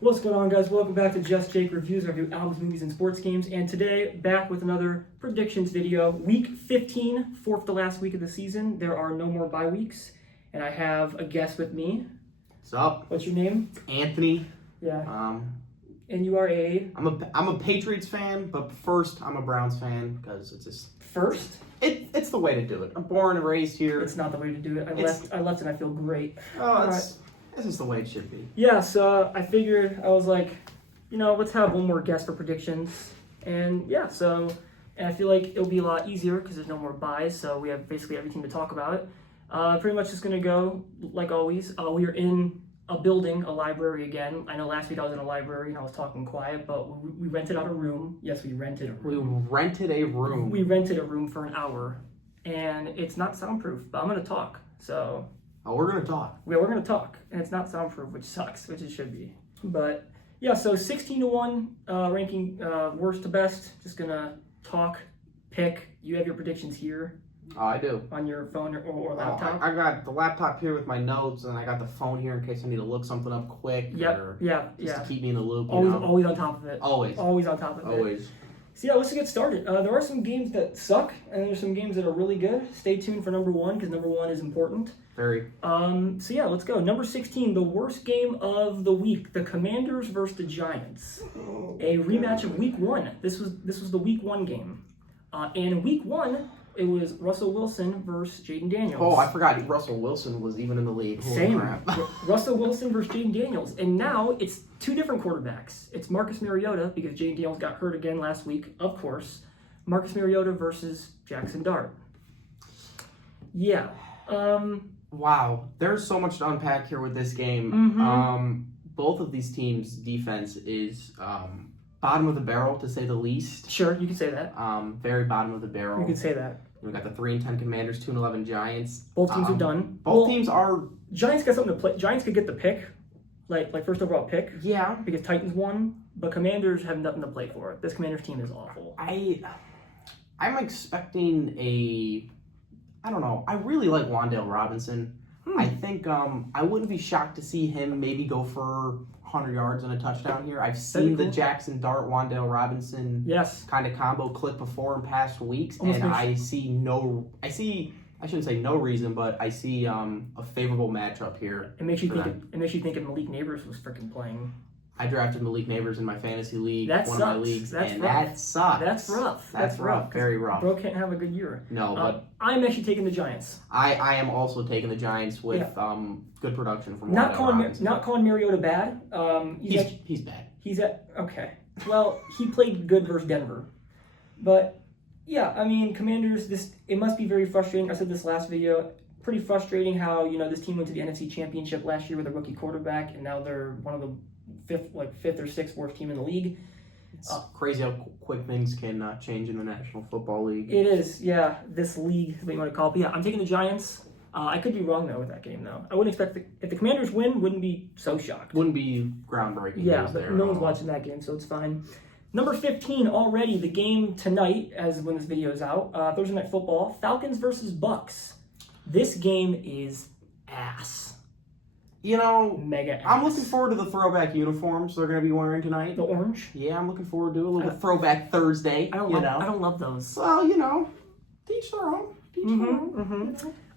What's going on, guys? Welcome back to Just Jake Reviews. I review albums, movies, and sports games. And today, back with another predictions video. Week 15, fourth to last week of the season. There are no more bye weeks. And I have a guest with me. What's up? What's your name? Anthony. Yeah. And you are a... I'm a Patriots fan, but first I'm a Browns fan because it's just... First? It's the way to do it. I'm born and raised here. It's not the way to do it. I left and I feel great. Oh, this is the way it should be. Yeah, so I figured, I was like, let's have one more guest for predictions. And yeah, and I feel like it'll be a lot easier because there's no more buys, so we have basically everything to talk about it. Pretty much just going to go, like always. We are in a building, a library again. I know last week I was in a library and I was talking quiet, but we rented out a room. Yes, we rented a room. We rented a room. We rented a room for an hour, and it's not soundproof, but I'm going to talk, so... Oh, we're going to talk. Yeah, we're going to talk, and it's not soundproof, which sucks, which it should be. But, yeah, so 16-1, ranking worst to best. Just going to talk, pick. You have your predictions here. Oh, I do. On your phone or laptop. I got the laptop here with my notes, and I got the phone here in case I need to look something up quick. Yep, to keep me in the loop. Always on top of it. Always on top of it. Always. So yeah, let's get started. There are some games that suck, and there's some games that are really good. Stay tuned for number one, because number one is important. Very. So yeah, let's go. Number 16, the worst game of the week: the Commanders versus the Giants. A rematch of Week 1. This was the Week 1 game, and in Week 1 it was Russell Wilson versus Jaden Daniels. Oh, I forgot Russell Wilson was even in the league. Holy Same. crap. Russell Wilson versus Jaden Daniels, and now it's two different quarterbacks. It's Marcus Mariota, because Jaden Daniels got hurt again last week, of course. Marcus Mariota versus Jackson Dart. Yeah. Wow, there's so much to unpack here with this game. Mm-hmm. Both of these teams' defense is bottom of the barrel, to say the least. Sure, you can say that. Very bottom of the barrel. You can say that. We got the 3-10 Commanders, 2-11 Giants. Both teams are done. Both teams are. Giants got something to play. Giants could get the pick, like first overall pick. Yeah. Because Titans won, but Commanders have nothing to play for. This Commanders team is awful. I'm expecting I don't know. I really like Wan'Dale Robinson. I think I wouldn't be shocked to see him maybe go for 100 yards and a touchdown here. I've seen the Jackson Dart, Wan'Dale Robinson kind of combo click before in past weeks, and I shouldn't say no reason, but I see a favorable matchup here. It makes you think if Malik Neighbors was freaking playing. I drafted Malik Neighbors in my fantasy league, of my leagues, that sucks. That's rough. That's rough. Very rough. Bro can't have a good year. No, but I'm actually taking the Giants. I am also taking the Giants with good production from not calling Mariota bad. He's bad. Okay. Well, he played good versus Denver, but yeah, I mean, Commanders. It must be very frustrating. I said this last video. Pretty frustrating how this team went to the NFC Championship last year with a rookie quarterback, and now they're one of the fifth or sixth worst team in the league. It's crazy how quick things can change in the National Football League. It is, yeah. This league is what you want to call it. But yeah, I'm taking the Giants. I could be wrong though with that game though. I wouldn't expect if the Commanders win, wouldn't be so shocked. Wouldn't be groundbreaking. Yeah, but no one's watching that game, so it's fine. Number 15 already. The game tonight, as when this video is out, Thursday Night Football. Falcons versus Bucks. This game is ass. Mega ass. I'm looking forward to the throwback uniforms they're going to be wearing tonight. The orange? Yeah, I'm looking forward to a little throwback Thursday. I don't love those. Well, teach their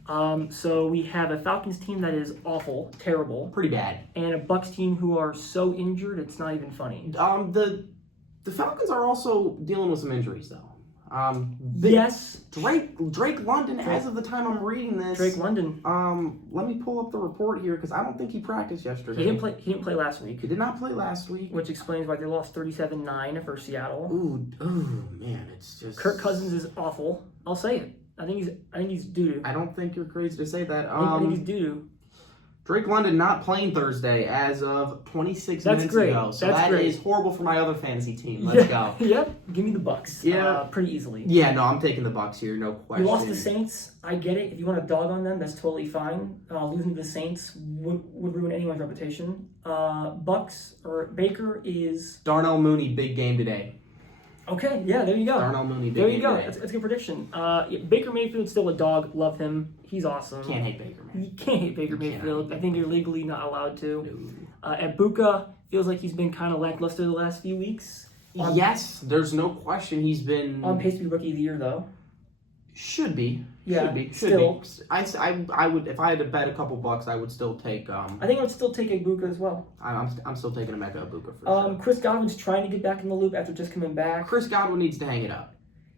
own. So we have a Falcons team that is awful, terrible. Pretty bad. And a Bucks team who are so injured, it's not even funny. The Falcons are also dealing with some injuries, though. Yes. Drake London, as of the time I'm reading this. Drake London. Let me pull up the report here because I don't think he practiced yesterday. He didn't play last week. He did not play last week. Which explains why they lost 37-9 for Seattle. Ooh, man, it's just Kirk Cousins is awful. I'll say it. I think he's doo-doo. I don't think you're crazy to say that. I think he's doo-doo. Drake London not playing Thursday as of 26 minutes ago. So that is horrible for my other fantasy team. Let's go. Yep. Give me the Bucks. Yeah. Pretty easily. Yeah, no, I'm taking the Bucks here. No question. You lost the Saints. I get it. If you want to dog on them, that's totally fine. Losing to the Saints would ruin anyone's reputation. Bucks or Baker is... Darnell Mooney, big game today. Okay, yeah, there you go. Darnell Mooney, big There you game go. today. That's a good prediction. Yeah, Baker Mayfield's still a dog. Love him. He's awesome. Can't hate Baker, man. You can't hate Baker You cannot Mayfield. hate I think you're legally not allowed to. And Buka feels like he's been kind of lackluster the last few weeks. Yes, there's no question he's been On pace to be rookie of the year, though. Should be. Yeah, Should be. still. I would, if I had to bet a couple bucks, I would still take. I think I would still take Ibuka as well. I'm still taking Emeka Ibuka for sure. Chris Godwin's trying to get back in the loop after just coming back. Chris Godwin needs to hang it up.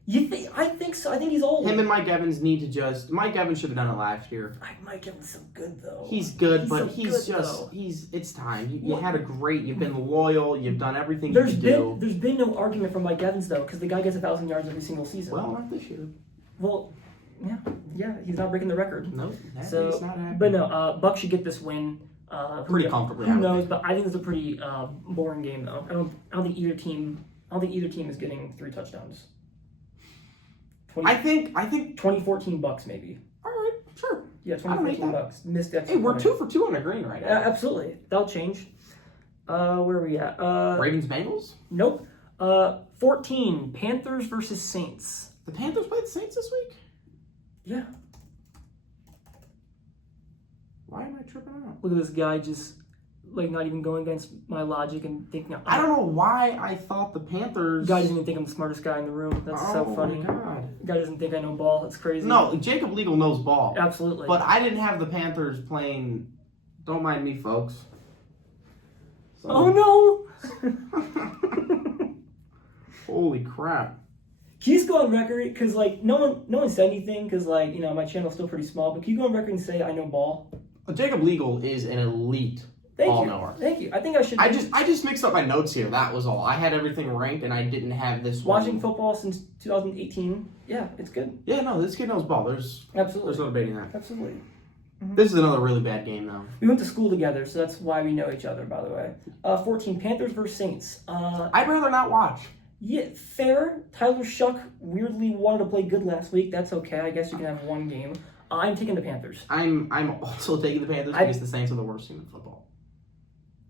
You think? I think so. I think he's old. Him and Mike Evans need to just. Mike Evans should have done it last year. Mike Evans so good though. He's good, but so he's good, just. though. It's time. You had a great. You've been loyal. You've done everything There's you could been do. there's been no argument for Mike Evans though, because the guy gets 1,000 yards every single season. Well, not this year. Well, yeah, he's not breaking the record. No, So, it's not happening. but no, Buck should get this win. Pretty comfortably. Who knows? But I think it's a pretty boring game though. I don't think either team is getting 3 touchdowns. I think. 2014 Bucks maybe. All right, sure. Yeah, I don't hate 2014 that. Bucks. Missed that. Hey, we're 2 for 2 on the green right now. Absolutely, that'll change. Where are we at? Ravens Bengals. Nope. 14 Panthers versus Saints. The Panthers played the Saints this week. Yeah. Why am I tripping out? Look at this guy just like not even going against my logic and thinking. I don't know why I thought the Panthers. Guy doesn't even think I'm the smartest guy in the room. That's so funny. Oh my god. Guy doesn't think I know ball. That's crazy. No, Jacob Legal knows ball. Absolutely. But I didn't have the Panthers playing. Don't mind me, folks. So- Oh no! Holy crap. Can you just go on record? Because like no one said anything. Because like my channel's still pretty small. But can you go on record and say I know ball? Jacob Legal is an elite ball knower. Thank you. I think I should. I just mixed up my notes here. That was all. I had everything ranked, and I didn't have this watching one. football since 2018. Yeah, it's good. Yeah, no, this kid knows ball. There's no debating that. Absolutely. This is another really bad game, though. We went to school together, so that's why we know each other. By the way, 14 Panthers versus Saints. I'd rather not watch. Yeah, fair. Tyler Shuck weirdly wanted to play good last week. That's okay. I guess you can have one game. I'm taking the Panthers. I'm also taking the Panthers because the Saints are the worst team in football.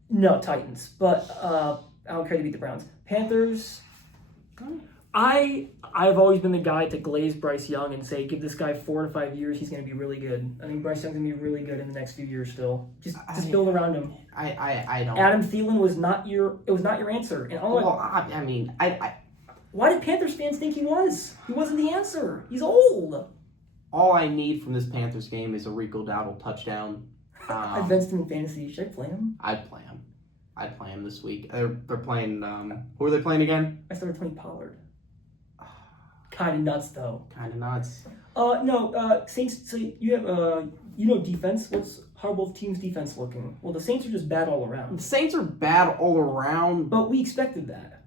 No, Titans. But I don't care to beat the Browns. Panthers. I've always been the guy to glaze Bryce Young and say, give this guy 4 to 5 years, he's going to be really good. I think Bryce Young's going to be really good in the next few years still. Just build around him. I don't. Adam Thielen was not your answer. And why did Panthers fans think he was? He wasn't the answer. He's old. All I need from this Panthers game is a Rico Dowdle touchdown. I benched him in fantasy. Should I play him? I'd play him this week. They're playing. Who are they playing again? I started playing Pollard. Kind of nuts, though. Kind of nuts. No, Saints. So you have defense. How are both teams' defense looking? Well, the Saints are just bad all around. The Saints are bad all around. But we expected that.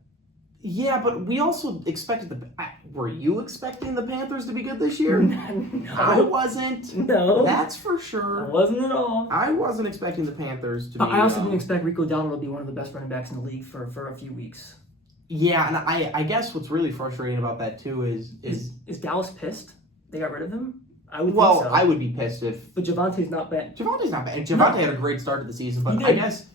Yeah, but we also expected were you expecting the Panthers to be good this year? No. I wasn't. No. That's for sure. I wasn't at all. I wasn't expecting the Panthers to be... I also didn't expect Rico Dowdle to be one of the best running backs in the league for a few weeks. Yeah, and I guess what's really frustrating about that, too, is Dallas pissed? They got rid of him? I would think so. I would be pissed if... But Javonte's not bad. Javonte's not bad. Javonte had a great start to the season, but I guess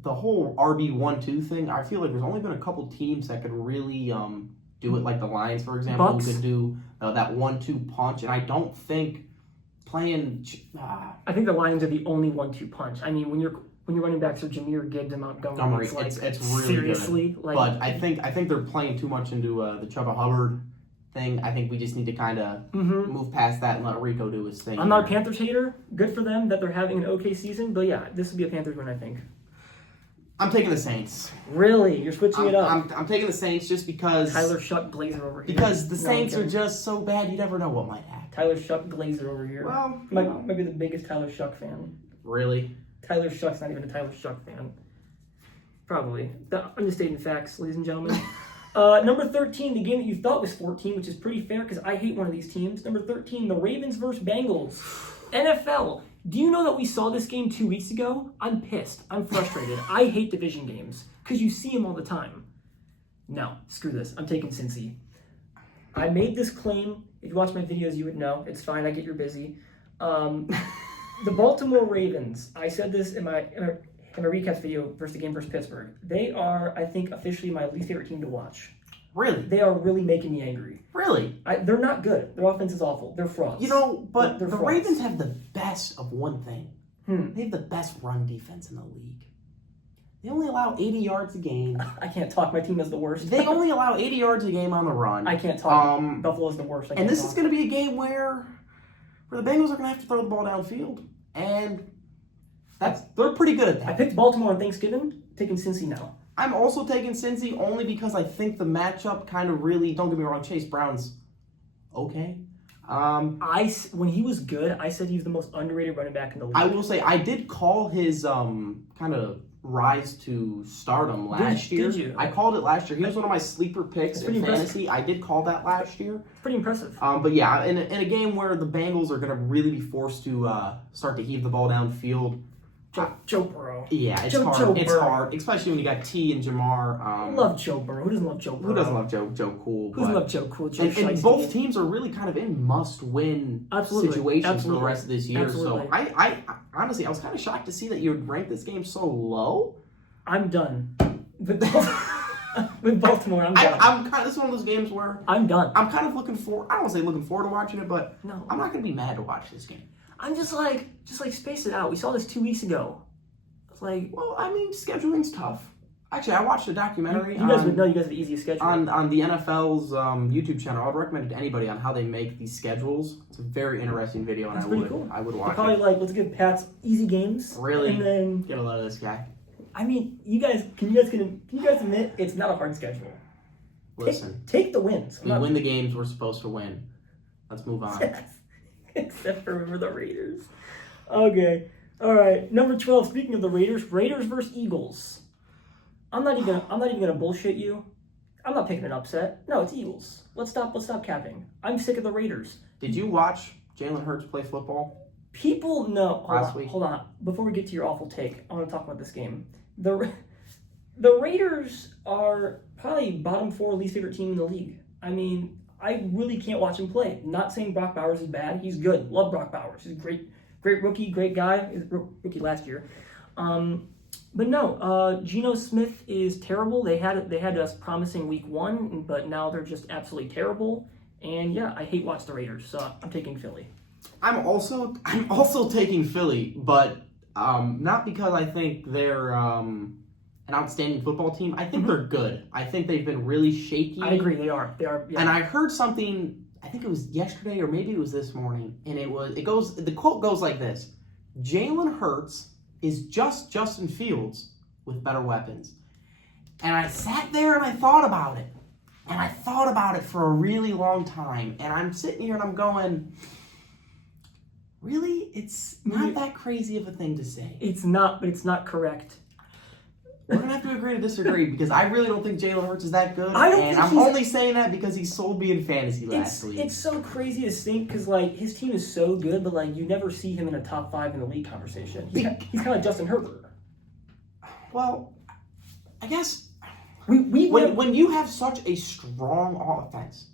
the whole RB1-2 thing, I feel like there's only been a couple teams that could really do it, like the Lions, for example, who could do that 1-2 punch, and I don't think playing... I think the Lions are the only 1-2 punch. I mean, when your running backs are Jahmyr Gibbs and Montgomery, it's really seriously good. like. But I think they're playing too much into the Chuba Hubbard thing. I think we just need to kind of move past that and let Rico do his thing. I'm not a Panthers hater. Good for them that they're having an okay season. But yeah, this will be a Panthers win, I think. I'm taking the Saints. Really? You're switching it up? I'm taking the Saints just because... Tyler Shuck Glazer over here. Because the Saints are just so bad, you never know what might happen. Tyler Shuck Glazer over here. Well, might be the biggest Tyler Shuck fan. Really? Tyler Shuck's not even a Tyler Shuck fan. Probably. I'm just stating facts, ladies and gentlemen. Number 13, the game that you thought was 14, which is pretty fair because I hate one of these teams. Number 13, the Ravens versus Bengals. NFL. Do you know that we saw this game 2 weeks ago? I'm pissed. I'm frustrated. I hate division games because you see them all the time. No, screw this. I'm taking Cincy. I made this claim. If you watch my videos, you would know. It's fine. I get you're busy. The Baltimore Ravens. I said this in my in my recap video versus the game versus Pittsburgh. They are, I think, officially my least favorite team to watch. Really? They are really making me angry. Really? They're not good. Their offense is awful. They're frauds. But They're the frauds. Ravens have the best of one thing. They have the best run defense in the league. They only allow 80 yards a game. I can't talk. My team is the worst. They only allow 80 yards a game on the run. I can't talk. Buffalo's the worst. And this is going to be a game where the Bengals are going to have to throw the ball downfield. And they're pretty good at that. I picked Baltimore on Thanksgiving, taking Cincy now. I'm also taking Cincy only because I think the matchup kind of really, don't get me wrong, Chase Brown's okay. When he was good, I said he was the most underrated running back in the league. I will say, I did call his kind of rise to stardom last year. Did you? I called it last year. He was one of my sleeper picks in fantasy. Impressive. I did call that last year. Pretty impressive. But yeah, in a game where the Bengals are going to really be forced to start to heave the ball downfield. Joe Burrow. Yeah, it's hard. It's hard, especially when you got T and Jamar. I love Joe Burrow. Who doesn't love Joe Burrow? Who doesn't love Joe Cool? Who doesn't love Joe Cool? And both teams are really kind of in must-win situations for the rest of this year. Absolutely. So I honestly, I was kind of shocked to see that you would rank this game so low. I'm done. With Baltimore, I'm done. This is one of those games where I'm done. I'm kind of looking for. I don't want to say looking forward to watching it, but no, I'm not going to be mad to watch this game. I'm just like space it out. We saw this 2 weeks ago. It's like, well, I mean, scheduling's tough. Actually, I watched a documentary. You guys would know. You guys have the easiest schedule on the NFL's YouTube channel. I would recommend it to anybody on how they make these schedules. It's a very interesting video, and I would watch probably it. Let's give Pats easy games. Really, and then get a load of this guy. I mean, can you guys admit it's not a hard schedule? Listen, take the wins. We win the games we're supposed to win. Let's move on. Yes. Except for the Raiders. Okay. All right. Number 12. Speaking of the Raiders versus Eagles. I'm not even gonna bullshit you. I'm not picking an upset. No, it's Eagles. Let's stop capping. I'm sick of the Raiders. Did you watch Jalen Hurts play football? People know. Hold on. Before we get to your awful take, I want to talk about this game. The Raiders are probably bottom 4 least favorite team in the league. I mean, I really can't watch him play. Not saying Brock Bowers is bad. He's good. Love Brock Bowers. He's a great rookie, great guy. He's a rookie last year. But no, Geno Smith is terrible. They had us promising week 1, but now they're just absolutely terrible. And yeah, I hate watch the Raiders, so I'm taking Philly. I'm also taking Philly, but not because I think they're an outstanding football team. I think they're good. I think they've been really shaky. I agree, they are. Yeah. And I heard something, I think it was yesterday or maybe it was this morning, and the quote goes like this: Jalen Hurts is just Justin Fields with better weapons. And I sat there and I thought about it. And I thought about it for a really long time. And I'm sitting here and I'm going, really? It's not that crazy of a thing to say. It's not, but it's not correct. We're going to have to agree to disagree because I really don't think Jalen Hurts is that good. I'm only saying that because he sold me in fantasy last week. It's so crazy to think because, his team is so good, but, you never see him in a top 5 in the league conversation. He's kind of like Justin Herbert. Well, I guess when you have such a strong offense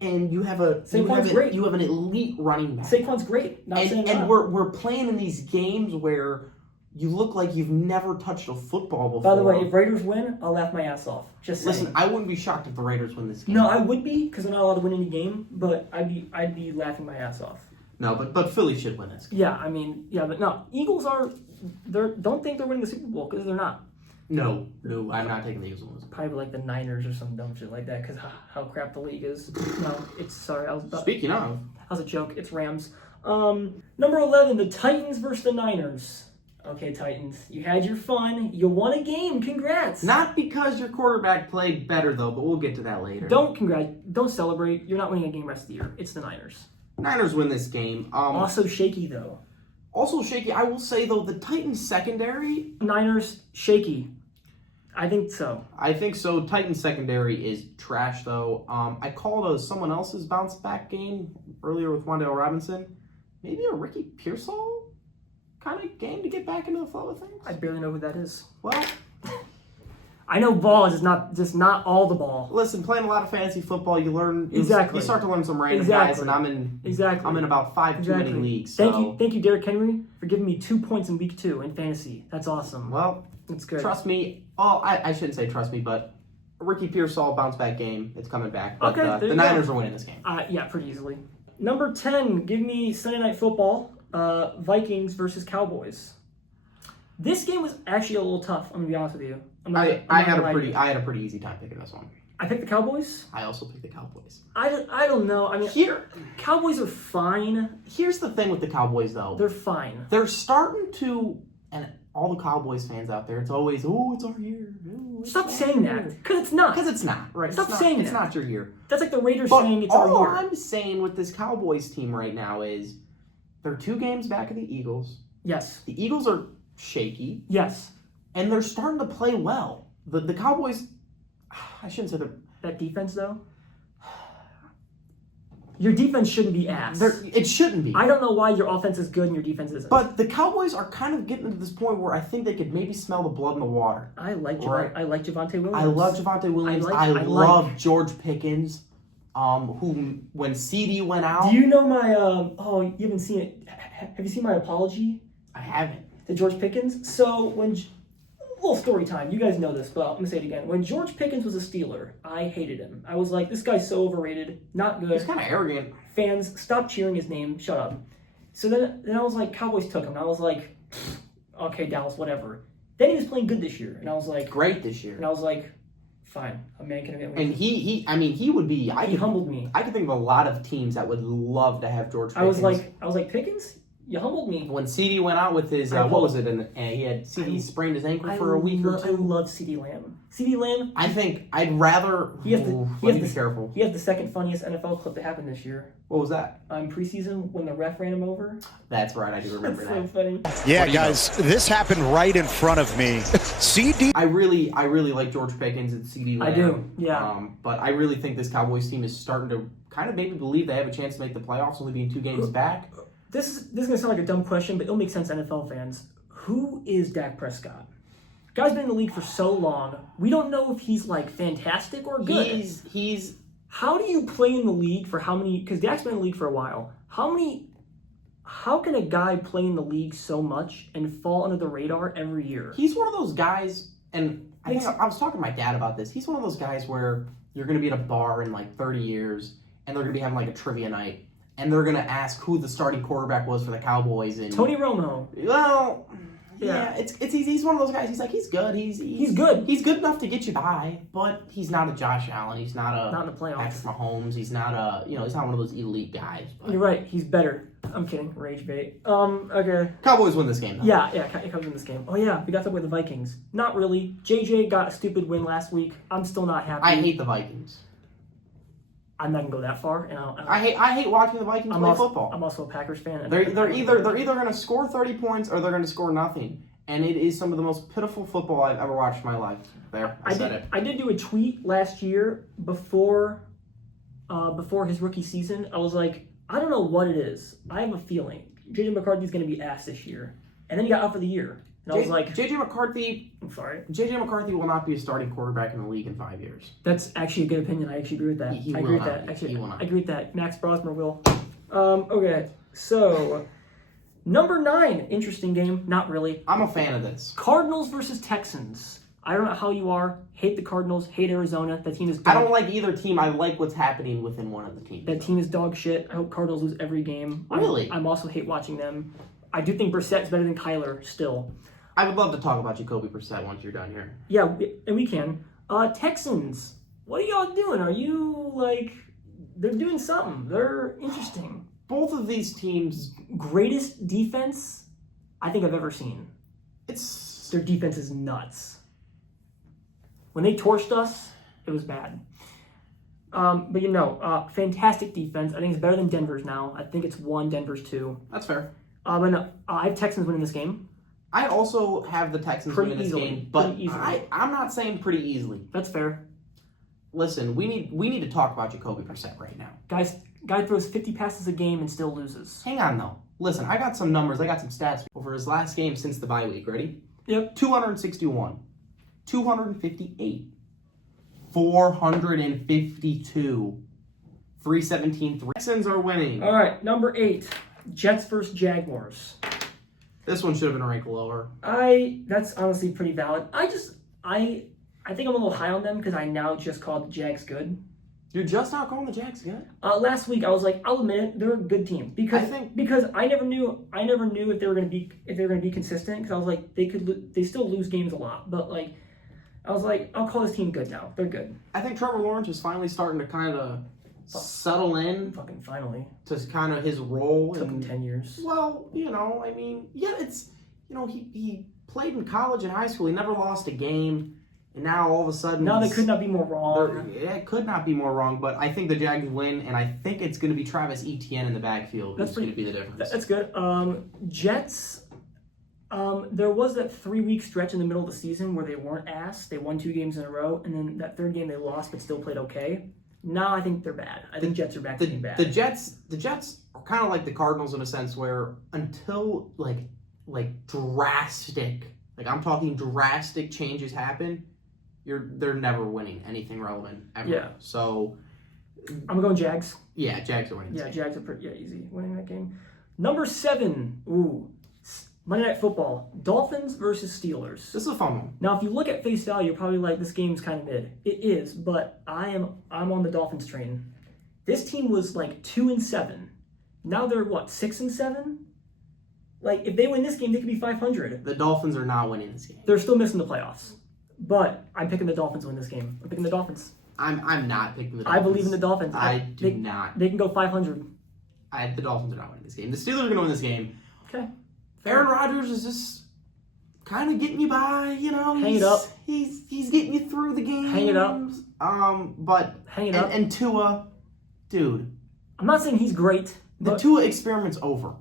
and you have an elite running back. Saquon's great. And we're playing in these games where you look like you've never touched a football before. By the way, if Raiders win, I'll laugh my ass off. Just saying. Listen, I wouldn't be shocked if the Raiders win this game. No, I would be because they're not allowed to win any game, but I'd be laughing my ass off. No, but Philly should win this game. Yeah, but no, Eagles don't think they're winning the Super Bowl because they're not. No, I'm not taking the Eagles. Probably like the Niners or some dumb shit like that because how crap the league is. No, Speaking of, that was a joke. It's Rams. Number 11, the Titans versus the Niners. Okay, Titans, you had your fun. You won a game. Congrats. Not because your quarterback played better though, but we'll get to that later. Don't celebrate. You're not winning a game rest of the year. It's the Niners. Niners win this game. Also shaky though. Also shaky. I will say though, the Titans secondary. Niners shaky. I think so. Titans secondary is trash though. I called someone else's bounce back game earlier with Wan'Dale Robinson. Maybe a Ricky Pearsall kind of game to get back into the flow of things. I barely know who that is. Well, I know ball is just not all the ball. Listen, playing a lot of fantasy football, you learn Exactly. You start to learn some random Exactly. guys, and I'm in Exactly. about 5 too many leagues. Thank you, Derrick Henry, for giving me 2 points in week 2 in fantasy. That's awesome. Well, that's good. Trust me. Oh, I shouldn't say trust me, but Ricky Pearsall bounce back game. It's coming back. But the Niners are winning this game. Yeah, pretty easily. Number 10, give me Sunday Night Football. Vikings versus Cowboys. This game was actually a little tough. I'm gonna be honest with you. I had a pretty easy time picking this one. I picked the Cowboys. I also picked the Cowboys. I don't know. I mean, Cowboys are fine. Here's the thing with the Cowboys, though. They're fine. They're starting to, and all the Cowboys fans out there, it's always, it's our year. Stop saying that, because it's not. Because it's not, right? Stop saying that. It's not your year. That's like the Raiders saying it's our year. All I'm saying with this Cowboys team right now is they're 2 games back of the Eagles. Yes. The Eagles are shaky. Yes. And they're starting to play well. The Cowboys, I shouldn't say that defense, though? Your defense shouldn't be ass. It shouldn't be. I don't know why your offense is good and your defense isn't. But the Cowboys are kind of getting to this point where I think they could maybe smell the blood in the water. I like Javonte Williams. I love Javonte Williams. I love George Pickens. Who, when CD went out... Do you know my... you haven't seen it. Have you seen my apology? I haven't. To George Pickens? So, when... little story time. You guys know this, but I'm going to say it again. When George Pickens was a Steeler, I hated him. I was like, this guy's so overrated. Not good. He's kind of arrogant. Fans, stop cheering his name. Shut up. So then I was like, Cowboys took him. I was like, okay, Dallas, whatever. Then he was playing good this year. And I was like... Great this year. And I was like, fine. A man can admit. And he would be... He humbled me. I can think of a lot of teams that would love to have George Pickens. I was like, Pickens? You humbled me. When CD went out with his, what was it? And he had CD sprained his ankle for a week or 2. I love CD Lamb. CD Lamb. I think I'd rather. Be careful. He has the second funniest NFL clip that happened this year. What was that? Preseason when the ref ran him over. That's right. I do remember that. So funny. Yeah, guys, this happened right in front of me. CD. I really like George Pickens and CD Lamb. I do. Yeah. But I really think this Cowboys team is starting to kind of maybe believe they have a chance to make the playoffs, only being 2 games back. This is going to sound like a dumb question, but it'll make sense to NFL fans. Who is Dak Prescott? Guy's been in the league for so long. We don't know if he's like fantastic or good. He's. How do you play in the league for how many? Because Dak's been in the league for a while. How can a guy play in the league so much and fall under the radar every year? He's one of those guys, and I was talking to my dad about this. He's one of those guys where you're going to be at a bar in like 30 years, and they're going to be having like a trivia night. And they're going to ask who the starting quarterback was for the Cowboys. And Tony Romo. Well, yeah, he's one of those guys. He's like, he's good. He's good. He's good enough to get you by, but he's not a Josh Allen. He's not in the playoffs. Patrick Mahomes. He's not he's not one of those elite guys. But. You're right. He's better. I'm kidding. Rage bait. Okay. Cowboys win this game, though. Yeah, Cowboys win this game. Oh, yeah, we got to talk about the Vikings. Not really. JJ got a stupid win last week. I'm still not happy. I hate the Vikings. I'm not gonna go that far, and I hate watching the Vikings play football. I'm also a Packers fan. They're either gonna score 30 points or they're gonna score nothing, and it is some of the most pitiful football I've ever watched in my life. I said it. I did do a tweet last year before his rookie season. I was like, I don't know what it is. I have a feeling JJ McCarthy's gonna be ass this year, and then he got out for the year. And I was like, JJ McCarthy. I'm sorry. JJ McCarthy will not be a starting quarterback in the league in 5 years. That's actually a good opinion. I actually agree with that. He I will agree not. with that. Actually, he will not. I agree with that. Max Brosmer will. Okay, so number 9, interesting game. Not really. I'm a fan of this. Cardinals versus Texans. I don't know how you are. Hate the Cardinals. Hate Arizona. That team is dog. I don't like either team. I like what's happening within one of the teams. That team is dog shit. I hope Cardinals lose every game. Really? I'm also hate watching them. I do think Brissett's better than Kyler still. I would love to talk about Jacoby Brissett once you're done here. Yeah, and we can. Texans, what are y'all doing? Are you, like, they're doing something. They're interesting. Both of these teams... Greatest defense I think I've ever seen. Their defense is nuts. When they torched us, it was bad. But, fantastic defense. I think it's better than Denver's now. I think it's 1, Denver's 2. That's fair. But no, I have Texans winning this game. I also have the Texans winning this game, but I'm not saying pretty easily. That's fair. Listen, we need to talk about Jacoby Brissett right now. Guy throws 50 passes a game and still loses. Hang on, though. Listen, I got some numbers. I got some stats over his last game since the bye week. Ready? Yep. 261. 258. 452. 317. Texans are winning. All right, number 8, Jets versus Jaguars. This one should have been ranked lower. That's honestly pretty valid. I think I'm a little high on them because I now just called the Jags good. You're just not calling the Jags good? Last week I was like, I'll admit it, they're a good team because I never knew if they were going to be consistent because I was like they still lose games a lot, but like I was like, I'll call this team good now. They're good. I think Trevor Lawrence is finally starting to kind of settle in. Fucking finally. To kind of his role. It took him 10 years. Well, I mean, yeah, it's, he played in college and high school. He never lost a game. And now all of a sudden... Now they could not be more wrong. It could not be more wrong, but I think the Jags win, and I think it's going to be Travis Etienne in the backfield who's going to be the difference. That's good. Jets, there was that 3-week stretch in the middle of the season where they weren't ass. They won 2 games in a row, and then that third game they lost but still played okay. Now I think they're bad. I think Jets are back to being bad. The Jets are kind of like the Cardinals in a sense where until like drastic, like I'm talking drastic changes happen, they're never winning anything relevant ever. Yeah. So I'm going Jags. Yeah, Jags are winning. Yeah, Jags are pretty easy winning that game. Number 7. Monday Night Football. Dolphins versus Steelers. This is a fun one. Now, if you look at face value, you're probably like, this game's kind of mid. It is, but I'm on the Dolphins train. This team was like 2-7. Now they're what, 6-7? Like, if they win this game, they could be 500. The Dolphins are not winning this game. They're still missing the playoffs. But I'm picking the Dolphins to win this game. I'm picking the Dolphins. I'm not picking the Dolphins. I believe in the Dolphins. I do not. They can go 500. The Dolphins are not winning this game. The Steelers are going to win this game. Okay. Aaron Rodgers is just kind of getting you by, Hang it up. He's getting you through the game. Hang it up. But hang it up. And Tua, dude. I'm not saying he's great. The Tua experiment's over.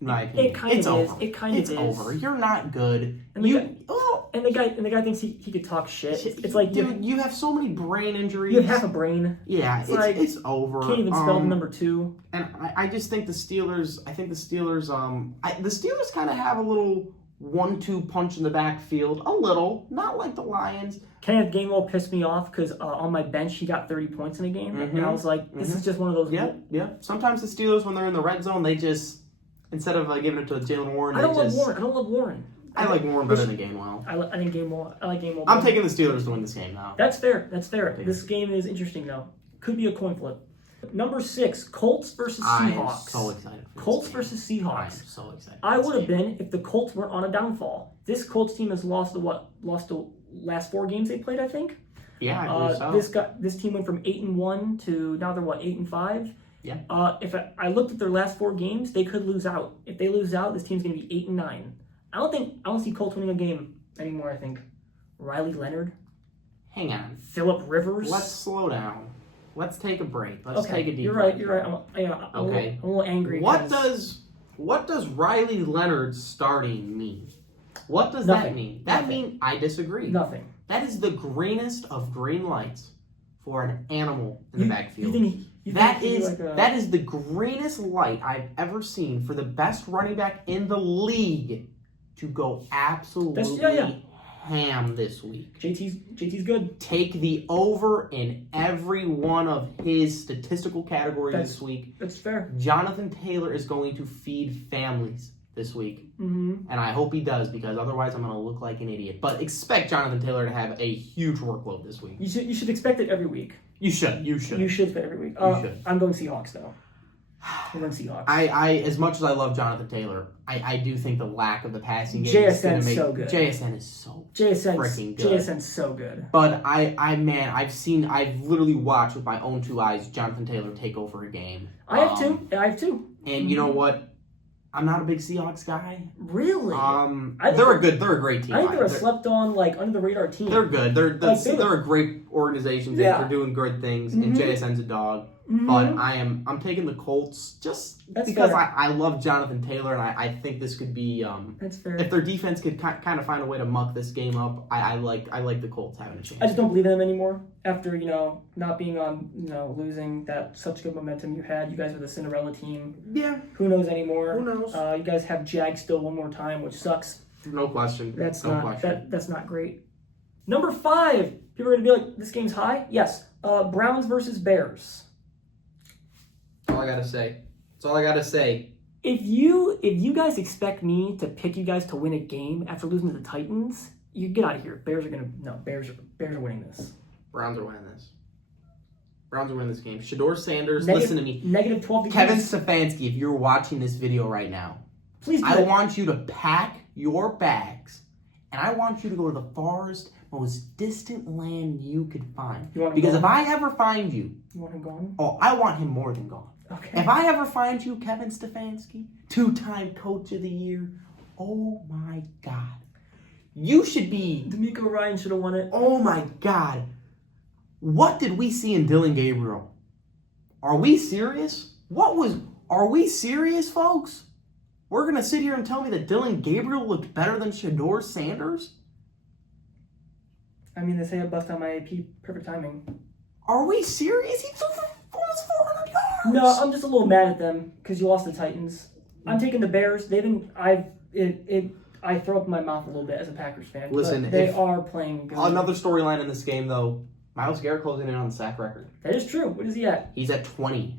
In my opinion, it kind of is. It kind of is. It's over. You're not good. And the guy thinks he could talk shit. It's like, dude, you have so many brain injuries. You have half a brain. Yeah, it's over. Can't even spell the number 2. And I just think the Steelers. The Steelers kind of have a little 1-2 punch in the backfield. A little, not like the Lions. Kenneth Gainwell pissed me off because on my bench he got 30 points in a game, and I was like, this is just one of those. Yeah. Sometimes the Steelers, when they're in the red zone, they just instead of giving it to Jalen Warren, I don't love Warren. I like Warren better than Gainwell. I like Gainwell. I'm taking the Steelers to win this game now. That's fair. This game is interesting though. Could be a coin flip. Number 6, Colts versus Seahawks. I am so excited. Colts versus Seahawks. I am so excited. I would have been if the Colts weren't on a downfall. This Colts team has lost the last 4 games they played, I think. Yeah, I believe so. This team went from 8-1 to now they're 8-5. Yeah. If I looked at their last 4 games, they could lose out. If they lose out, this team's going to be 8-9. I don't see Colts winning a game anymore. I think Riley Leonard. Hang on. Phillip Rivers. Let's slow down. Let's take a break. Let's take a deep breath. You're right. I'm a little angry. What does Riley Leonard starting mean? What does that mean? That means I disagree. Nothing. That is the greenest of green lights for an animal in the backfield. That is the greenest light I've ever seen for the best running back in the league to go absolutely ham this week. JT's good. Take the over in every one of his statistical categories this week. That's fair. Jonathan Taylor is going to feed families this week. Mm-hmm. And I hope he does, because otherwise I'm going to look like an idiot. But expect Jonathan Taylor to have a huge workload this week. You should expect it every week. You should. You should expect it every week. You should. I'm going Seahawks, though. I'm going Seahawks. I as much as I love Jonathan Taylor, I do think the lack of the passing game JSN is going to make... so good. JSN is so freaking good. JSN's so good. But I've literally watched with my own 2 eyes Jonathan Taylor take over a game. I have two. And you know what? I'm not a big Seahawks guy. Really? They're a great team. I think they're a slept on, under the radar team. They're good. They're a great organization. Yeah. They're doing good things, and JSN's a dog. Mm-hmm. But I'm taking the Colts just because I love Jonathan Taylor, and I think this could be that's fair. If their defense could kind of find a way to muck this game up, I like the Colts having a chance. I just don't believe in them anymore. After not being on losing that such good momentum you had, you guys were the Cinderella team. Yeah. Who knows anymore? Who knows? You guys have Jag still one more time, which sucks. No question. That's not great. Number 5. People are going to be like, this game's high? Yes. Browns versus Bears. That's all I gotta say. That's all I gotta say. If you guys expect me to pick you guys to win a game after losing to the Titans, you get out of here. Bears are winning this. Browns are winning this. Browns are winning this game. Shador Sanders, Negative- listen to me. Negative 12 degrees. Kevin Stefanski, if you're watching this video right now, Please do I it. want you to pack your bags, and I want you to go to the farthest, most distant land you could find. You want him Because gone? if I ever find you, You want him gone? oh, I want him more than gone. Okay. If I ever find you, Kevin Stefanski, 2-time Coach of the Year, oh my God. You should be, D'Amico Ryan should have won it. oh my God. What did we see in Dylan Gabriel? Are we serious? Are we serious, folks? We're going to sit here and tell me that Dylan Gabriel looked better than Shador Sanders? I mean, they say I bust out my AP. Perfect timing. Are we serious? He threw for almost 400 yards. No, I'm just a little mad at them because you lost the Titans. I'm taking the Bears. I throw up in my mouth a little bit as a Packers fan. Listen, but they if- are playing good. Another storyline in this game, though. Myles Garrett closing in on the sack record. That is true. What is he at? He's at 20.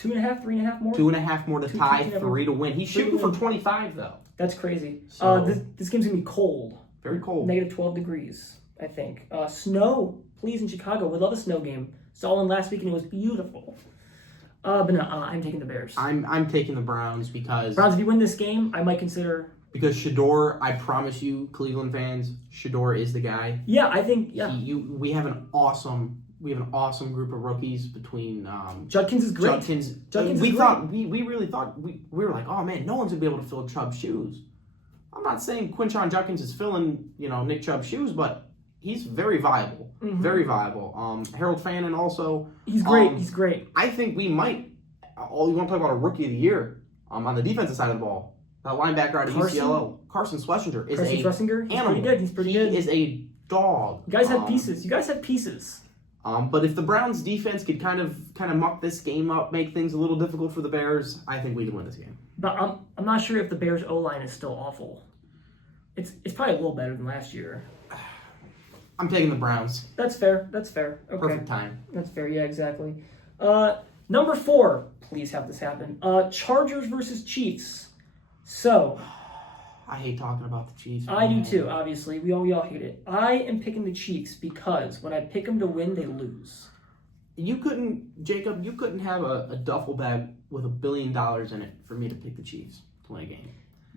2.5, 3.5 more? 2.5 more to Two, tie, 2.5. 3 to win. He's Three to shooting for win. 25, though. That's crazy. So- This game's going to be cold. Very cold. Negative 12 degrees, I think. Snow, please, in Chicago. We love a snow game. Saw one last week and it was beautiful. But no, I'm taking the Bears. I'm taking the Browns because Browns, if you win this game, I might consider... Shador, I promise you, Cleveland fans, Shador is the guy. Yeah, I think, yeah. We have an awesome group of rookies between Judkins is great. Judkins Judkins is we really thought we were like, oh man, no one's gonna be able to fill Chubb's shoes. I'm not saying Quinshon Judkins is filling, Nick Chubb's shoes, but he's very viable. Mhm. Very viable. Harold Fannin also. He's great. He's great. I think we might. You want to talk about a rookie of the year on the defensive side of the ball? That linebacker out of Carson? UCLA, Carson Schlesinger, is Carson a Schlesinger, he's animal. pretty good. He's pretty he good. is a dog. You guys have pieces. You guys have pieces. But if the Browns defense could kind of muck this game up, make things a little difficult for the Bears, I think we can win this game. But I'm not sure if the Bears O-line is still awful. It's probably a little better than last year. I'm taking the Browns. That's fair. That's fair. Okay. Perfect time. That's fair. Yeah, exactly. Number 4. Please have this happen. Chargers versus Chiefs. So I hate talking about the Chiefs. I do too. Obviously, we all hate it. I am picking the Chiefs because when I pick them to win, they lose. Jacob, you couldn't have a duffel bag with $1 billion in it for me to pick the Chiefs to win a game.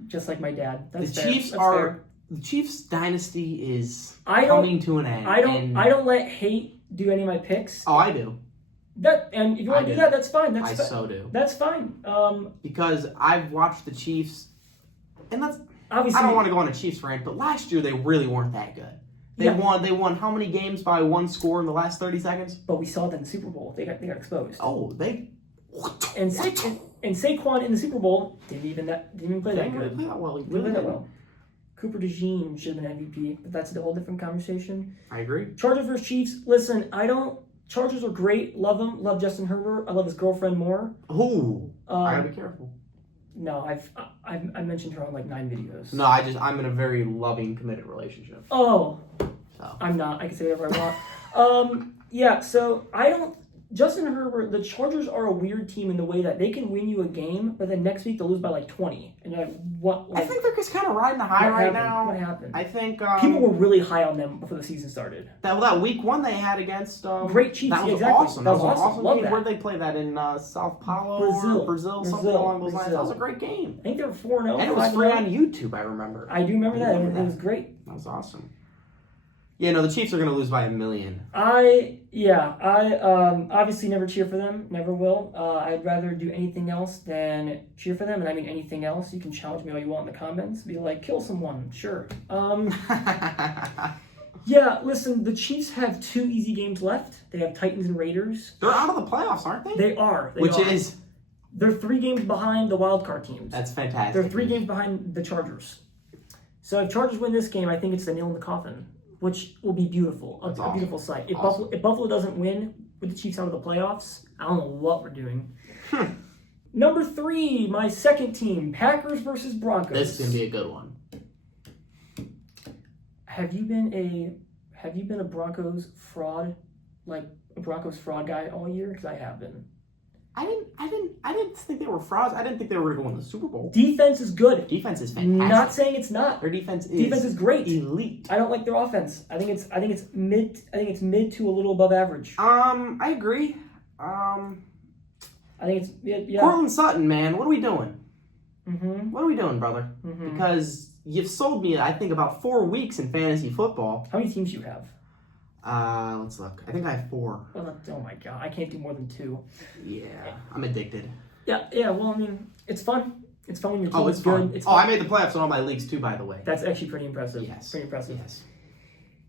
Just like my dad. That's The fair. Chiefs That's are. fair. The Chiefs dynasty is I don't- coming to an end. I don't let hate do any of my picks. Oh, I do. And if you want I to do do. that, that's fine. I so do. That's fine. Because I've watched the Chiefs, and that's. Obviously, I don't want to go on a Chiefs rant, but last year they really weren't that good. They won how many games by one score in the last 30 seconds? But we saw that in the Super Bowl. They got exposed. Oh, they. And Saquon in the Super Bowl didn't even play that good. Play that well. He Didn't really play that didn't. well. Cooper DeJean should have been MVP, but that's a whole different conversation. I agree. Chargers versus Chiefs. Listen, Chargers are great. Love them. Love Justin Herbert. I love his girlfriend more. Ooh, I gotta be careful. No, I've mentioned her on like 9 videos. No, I'm in a very loving, committed relationship. Oh, So I'm not. I can say whatever I want. Yeah. So Justin Herbert. The Chargers are a weird team in the way that they can win you a game, but then next week they'll lose by like 20, and you're like, what? Like, I think they're just kind of riding the high what right happened? now. What happened? I think People were really high on them before the season started. that week 1 they had against Great Chiefs. That was Exactly. awesome. That was an awesome. awesome Love game. that. Where'd they play that in Sao Paulo, Brazil. something along those lines? That was a great game. I think they were 4-0. And it was free on YouTube. I remember. I do remember that. remember It was great. That was awesome. Yeah, no, the Chiefs are going to lose by 1 million. I obviously never cheer for them. Never will. I'd rather do anything else than cheer for them, and I mean anything else. You can challenge me all you want in the comments. Be like, kill someone. Sure. Yeah, listen, the Chiefs have 2 easy games left. They have Titans and Raiders. They're out of the playoffs, aren't they? They are. They're 3 games behind the wild card teams. That's fantastic. They're 3 games behind the Chargers. So if Chargers win this game, I think it's the nail in the coffin, which will be beautiful. A beautiful sight. If Buffalo doesn't win with the Chiefs out of the playoffs, I don't know what we're doing. Number 3, my second team, Packers versus Broncos. This is going to be a good one. Have you been have you been a Broncos fraud, like a Broncos fraud guy all year? Because I have been. I didn't think they were frauds. I didn't think they were going to win the Super Bowl. Defense is good. Defense is fantastic. Not saying it's not. Their defense is great. elite. I don't like their offense. I think it's mid to a little above average. I agree. I think it's yeah. Cortland Sutton, man, what are we doing? Mm-hmm. What are we doing, brother? Mm-hmm. Because you've sold me, I think, about 4 weeks in fantasy football. How many teams do you have? Let's look. I think I have 4. Oh my god, I can't do more than 2. Yeah, I'm addicted. Yeah. Well, I mean, it's fun. It's fun when your team's Oh, it's good. fun. It's I fun. made the playoffs in all my leagues too, by the way. That's actually pretty impressive. Yes. Pretty impressive. Yes.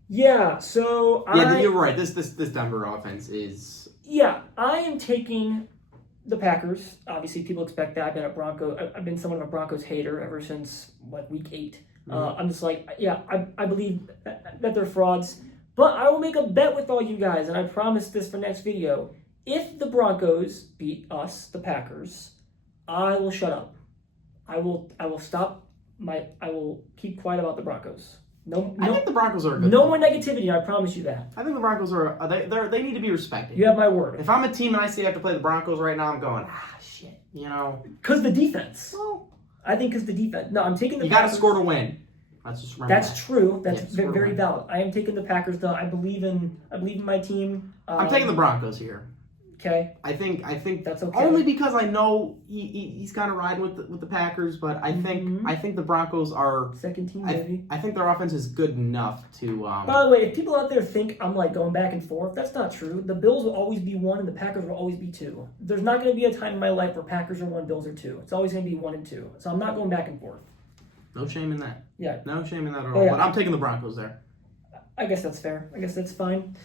Yeah. So you're right. This Denver offense is. Yeah, I am taking the Packers. Obviously, people expect that. I've been somewhat of a Broncos hater ever since week 8. Mm-hmm. I'm just like, yeah, I believe that they're frauds. But I will make a bet with all you guys, and I promise this for next video. If the Broncos beat us, the Packers, I will shut up. I will keep quiet about the Broncos. I think the Broncos are a good. No more negativity. I promise you that. I think the Broncos are. They need to be respected. You have my word. If I'm a team and I see I have to play the Broncos right now, I'm going shit. Because the defense. Well, I think because the defense. No, I'm taking the. You got to Packers. score to win. Let's just remember. That's true. That's Yeah, very valid. I am taking the Packers though. I believe in my team. I'm taking the Broncos here. Okay. I think That's okay. Only because I know he's kind of riding with the Packers, but I think the Broncos are second team maybe. I think their offense is good enough to. By the way, if people out there think I'm like going back and forth, that's not true. The Bills will always be 1 and the Packers will always be 2. There's not going to be a time in my life where Packers are 1, Bills are 2. It's always going to be 1 and 2. So I'm not going back and forth. No shame in that. Yeah. No shame in that at all. Yeah. But I'm taking the Broncos there. I guess that's fair. I guess that's fine.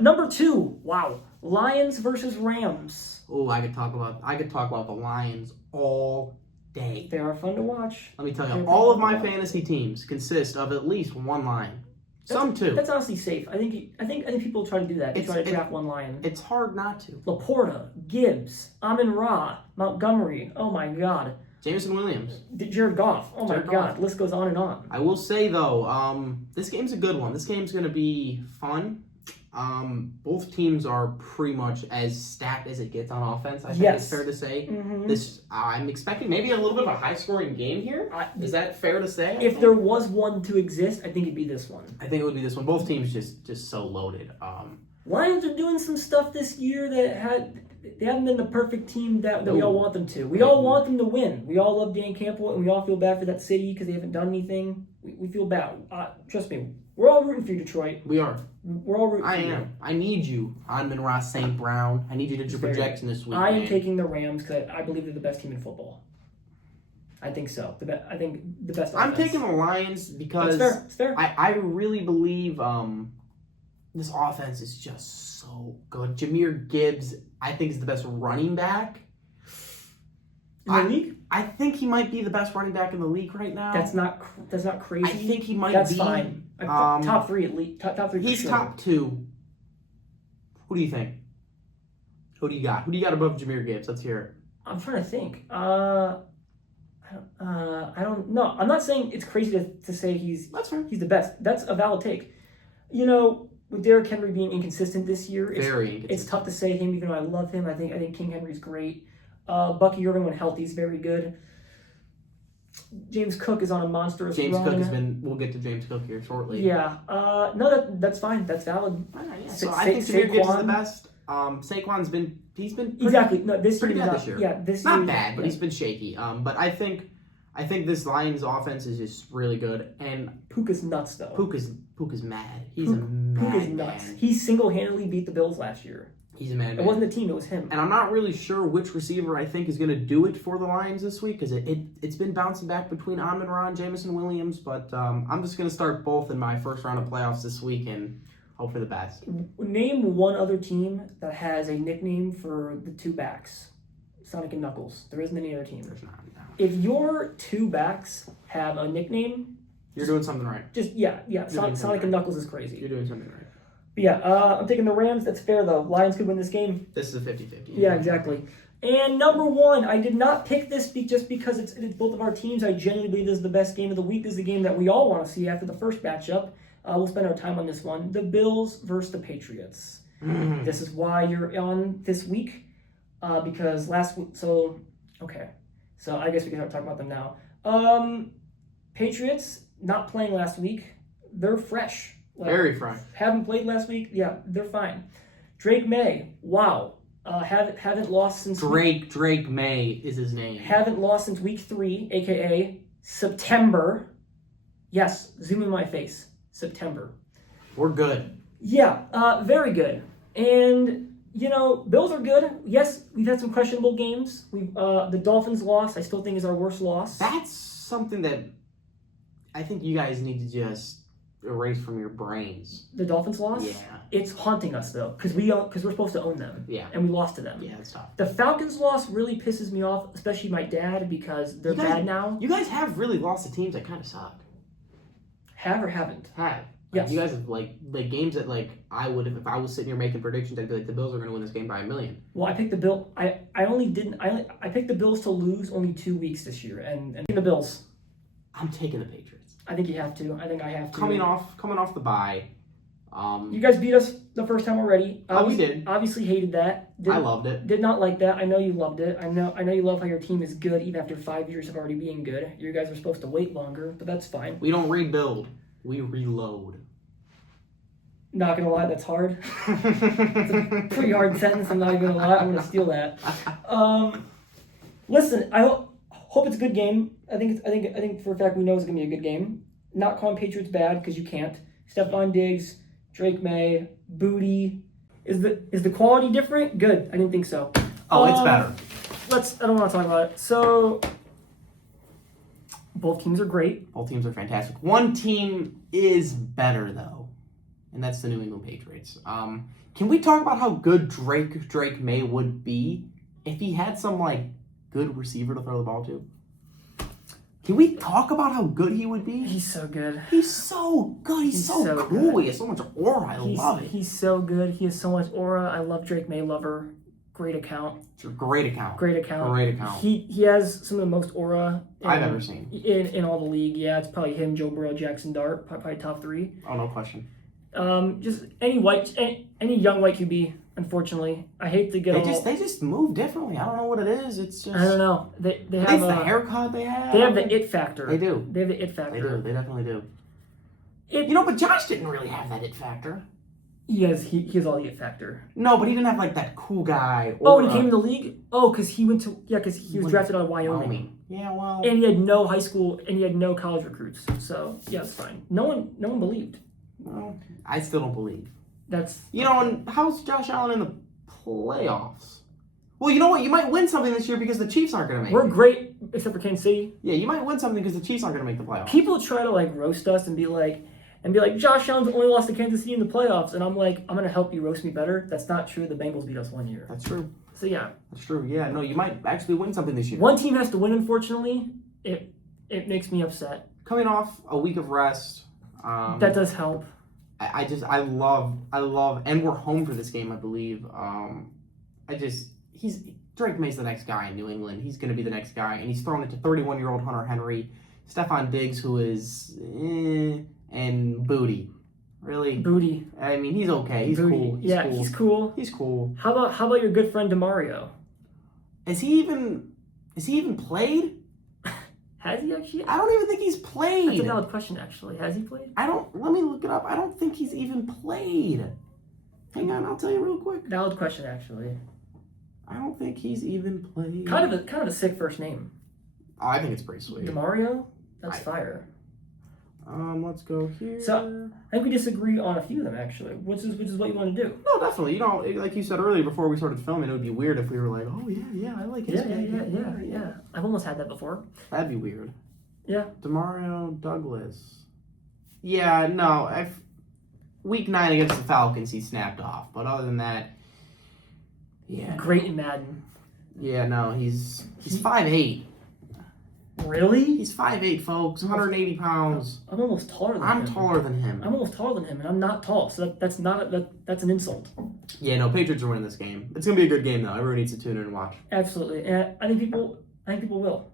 Number 2. Wow. Lions versus Rams. Oh, I could talk about the Lions all day. They are fun to watch. Let me tell you, all of my fantasy teams consist of at least 1 Lion. Some 2. That's honestly safe. I think people try to do that. They try to draft 1 Lion. It's hard not to. Laporta, Gibbs, Amon-Ra, Montgomery. Oh my God. Jameson Williams. Jared Goff. Oh my Jared God. Goff. List goes on and on. I will say though, this game's a good one. This game's going to be fun. Both teams are pretty much as stacked as it gets on offense. I think it's fair to say. Mm-hmm. I'm expecting maybe a little bit of a high-scoring game here. Is that fair to say? If there was one to exist, I think it'd be this one. I think it would be this one. Both teams just so loaded. Lions are doing some stuff this year that they haven't been the perfect team that we all want them to. We all want them to win. We all love Dan Campbell, and we all feel bad for that city because they haven't done anything. We feel bad. Trust me, we're all rooting for you, Detroit. We are. We're all rooting for you. I am. I need you, Amon-Ra St. Brown. I need you to do projection this week. I am taking the Rams because I believe they're the best team in football. I think so. I think the best offense. I'm taking the Lions because It's fair. I really believe this offense is just so good. Jahmyr Gibbs, I think, is the best running back. In the league? I think he might be the best running back in the league right now. That's not crazy. I think he might That's be. fine. Top 3 at least. Top 3 for He's sure. top 2. Who do you think? Who do you got? Who do you got above Jahmyr Gibbs? Let's hear it. I'm trying to think. I don't know. I'm not saying it's crazy to say he's the best. That's a valid take. With Derrick Henry being inconsistent this year, it's tough to say him, even though I love him. I think King Henry's great. Bucky Irvin, when healthy, is very good. James Cook is on a monstrous run. Cook has been. We'll get to James Cook here shortly. Yeah. No, that's fine. That's valid. Yeah. So I think Jahmyr Gibbs is the best. Saquon's been exactly no this pretty year bad this year. Yeah, this not year, bad, but he's been shaky. But I think this Lions offense is just really good. And Puka's nuts though. Puka's mad. He's a mad Puka's nuts. man. He single-handedly beat the Bills last year. He's a mad man. It wasn't the team, it was him. And I'm not really sure which receiver I think is going to do it for the Lions this week because it's been bouncing back between Amon-Ra and Jameson Williams. But I'm just going to start both in my first round of playoffs this week and hope for the best. Name one other team that has a nickname for the 2 backs. Sonic and Knuckles. There isn't any other team. There's not. No. If your 2 backs have a nickname, You're doing something right. Sonic and Knuckles is crazy. You're doing something right. But yeah, I'm taking the Rams. That's fair though. Lions could win this game. This is a 50-50. Yeah, exactly. And number 1, I did not pick this just because it's both of our teams. I genuinely believe this is the best game of the week. This is the game that we all want to see after the first matchup. we'll spend our time on this one. The Bills versus the Patriots. This is why you're on this week, because last week. So I guess we can talk about them now. Patriots not playing last week. They're fresh. Very fresh. Haven't played last week. Yeah, they're fine. Drake May. Wow. Haven't lost since Drake May is his name. Haven't lost since week 3, aka September. Yes, zoom in my face. September. We're good. Yeah, very good. And Bills are good. Yes, we've had some questionable games. The Dolphins loss, I still think, is our worst loss. That's something that I think you guys need to just erase from your brains. The Dolphins loss? Yeah. It's haunting us though, because we're supposed to own them. Yeah. And we lost to them. Yeah, that's tough. The Falcons loss really pisses me off, especially my dad, because they're bad now. You guys have really lost to teams that kind of suck. Have or haven't? Have. Yes. You guys have like games that I would have, if I was sitting here making predictions, I'd be like, the Bills are going to win this game by 1 million. Well, I picked the Bill. I picked the Bills to lose only 2 weeks this year, and the Bills. I'm taking the Patriots. I think you have to. I think I have to. Coming off the bye. You guys beat us the first time already. We did. Obviously hated that. I loved it. Did not like that. I know you loved it. I know you love how your team is good even after 5 years of already being good. You guys are supposed to wait longer, but that's fine. We don't rebuild. We reload. Not gonna lie, that's hard. It's a pretty hard sentence. I'm not even gonna lie. I'm gonna steal that. Listen, I hope it's a good game. I think for a fact we know it's gonna be a good game. Not calling Patriots bad because you can't. Stephon Diggs, Drake May, Booty. Is the quality different? Good. I didn't think so. Oh, it's better. I don't want to talk about it. So both teams are great. Both teams are fantastic. One team is better though, and that's the New England Patriots. Can we talk about how good Drake May would be if he had some good receiver to throw the ball to? Can we talk about how good he would be? He's so good. He's so good. He's so cool. Good. He has so much aura. I love it. He's so good. He has so much aura. I love Drake May. Lover. Great account. It's a great account. Great account. Great account. He has some of the most aura I've ever seen in all the league. Yeah, it's probably him, Joe Burrow, Jackson Dart, probably top 3. Oh, no question. Just any young white QB. Unfortunately, I hate to get they just move differently. I don't know what it is. It's just I don't know. They have it's the haircut they have. They have the it factor. They do. They have the it factor. They do. They definitely do. But Josh didn't really have that it factor. He has all the it factor. No, but he didn't have that cool guy. When he came to the league? Oh, because he was drafted out of Wyoming. Yeah, well. And he had no high school and he had no college recruits. So yeah, it's fine. No one believed. Well, I still don't believe. That's and how's Josh Allen in the playoffs? Well, you know what? You might win something this year because the Chiefs aren't going to make it. We're great, except for Kansas City. Yeah, you might win something because the Chiefs aren't going to make the playoffs. People try to roast us and be like, Josh Allen's only lost to Kansas City in the playoffs, and I'm like, I'm going to help you roast me better. That's not true. The Bengals beat us 1 year. That's true. So yeah. That's true. Yeah, no, you might actually win something this year. One team has to win, unfortunately. It makes me upset. Coming off a week of rest. That does help. I love, and we're home for this game, I believe. Drake May's the next guy in New England. He's going to be the next guy, and he's throwing it to 31-year-old Hunter Henry, Stephon Diggs, who is, and Booty. Really? Booty. I mean, he's okay. He's Booty. Cool. He's cool. He's cool. How about your good friend DeMario? Is he even played? Has he actually? I don't even think he's played. That's a valid question, actually. Has he played? Let me look it up. I don't think he's even played. Hang on, I'll tell you real quick. Valid question, actually. I don't think he's even played. Kind of a sick first name. Oh, I think it's pretty sweet. DeMario? That's fire. Let's go here. So, I think we disagree on a few of them, actually, which is what you want to do. No, definitely. Like you said earlier before we started filming, it would be weird if we were like, oh, yeah, I like his Yeah. I've almost had that before. That'd be weird. Yeah. DeMario Douglas. Yeah, no. Week 9 against the Falcons, he snapped off. But other than that, yeah. Great in Madden. Yeah, no, he's 5'8". Really? He's 5'8", folks. 180 pounds. I'm almost taller than him. I'm taller than him. I'm almost taller than him, and I'm not tall, so that's an insult. Yeah, no, Patriots are winning this game. It's gonna be a good game, though. Everyone needs to tune in and watch. Absolutely, and I think people will.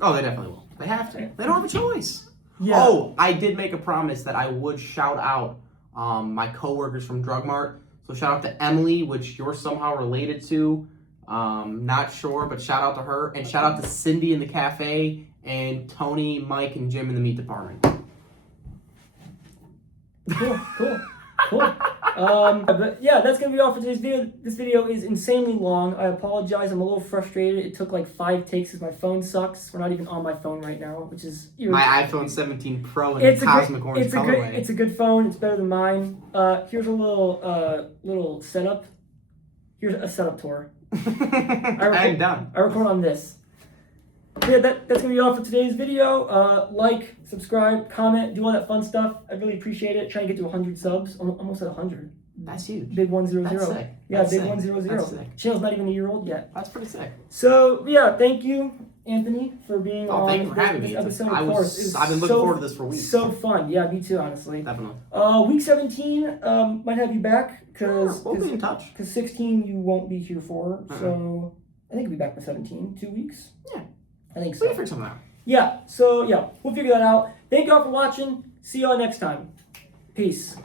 Oh, they definitely will. They have to. They don't have a choice. Yeah. Oh, I did make a promise that I would shout out my coworkers from Drug Mart. So shout out to Emily, which you're somehow related to. Not sure, but shout out to her. And shout out to Cindy in the cafe and Tony, Mike, and Jim in the meat department. Cool. But yeah, that's gonna be all for today's video. This video is insanely long. I apologize. I'm a little frustrated. It took like 5 takes because my phone sucks. We're not even on my phone right now, which is My iPhone 17 Pro in the cosmic orange colorway. It's a good phone. It's better than mine. Here's a little setup. Here's a setup tour. I'm done. I record on this. Yeah, that's gonna be all for today's video. Like, subscribe, comment, do all that fun stuff. I really appreciate it. Trying to get to 100 subs. Almost at 100. That's huge. Big 100. That's sick. Yeah, That's big sick. 100. That's sick. Channel's not even a year old yet. That's pretty sick. So yeah, thank you, Anthony, for being on Thank you for having this me. episode. I've been looking forward to this for weeks. So fun. Yeah, me too, honestly. Definitely. Week 17, might have you back because we'll be in touch. Because 16 you won't be here for. So I think I'll be back by 17. 2 weeks. Yeah, I think so. we can figure something out. Yeah. So yeah, we'll figure that out. Thank y'all for watching. See y'all next time. Peace.